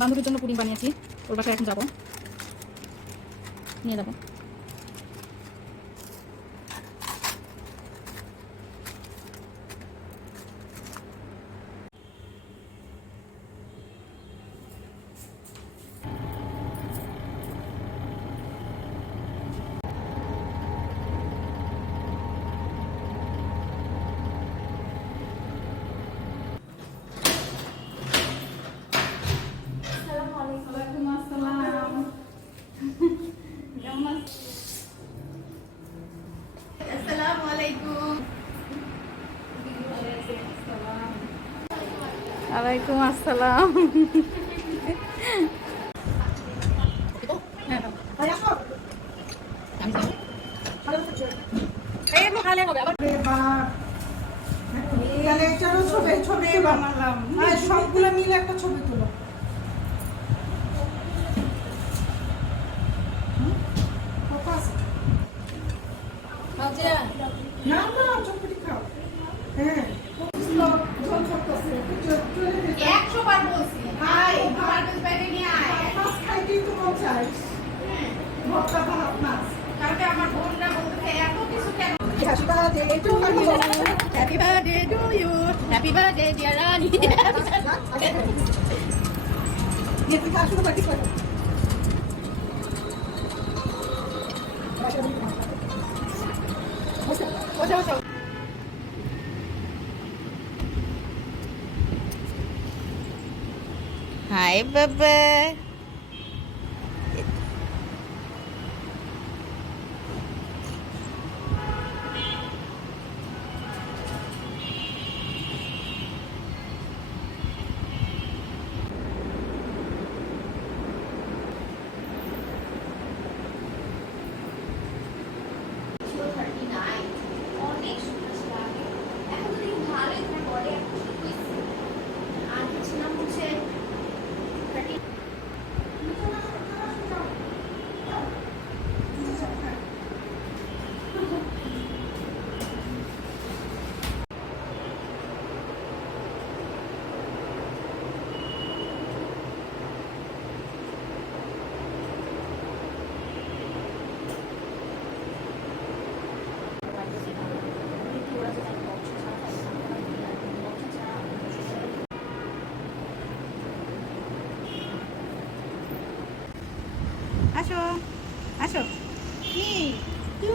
বান্ধবীর জন্য পুডিং বানিয়েছি। ওর বাসায় এখন যাব। নিয়ে যাব ওয়ালাইকুম আসসালাম কেমন আছেন আসসালামু আলাইকুম ওয়ালাইকুম আসসালাম হ্যাঁ, দাও। আমি যাব। এই একটু খালে হবে, আবার তাহলে চলো ছবি ছবি বানালাম। সবগুলো মিলে একটা ছবি তুলো। না না চটপটি খাও হ্যাঁ জল করতেছে চলে যেতে একশো বার বলছি আয় আমার বাইরে নিয়ে আয় মাছ খাইতেই তো মন চায় ভর্তা ভাত মাছ কালকে আমার বোনরা বলতেছে এত কিছু কেন Happy birthday to you. Happy birthday to you. Happy birthday, dear Rani. দিয়ে তুই 我想想。嗨拜拜 আসো আসো। কি? কি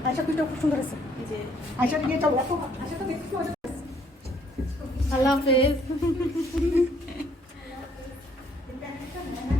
আমার আমার খুব সুন্দর আছে আয়শা দিয়ে চলো দেখতে কি মজা আল্লাহ হাফেজ।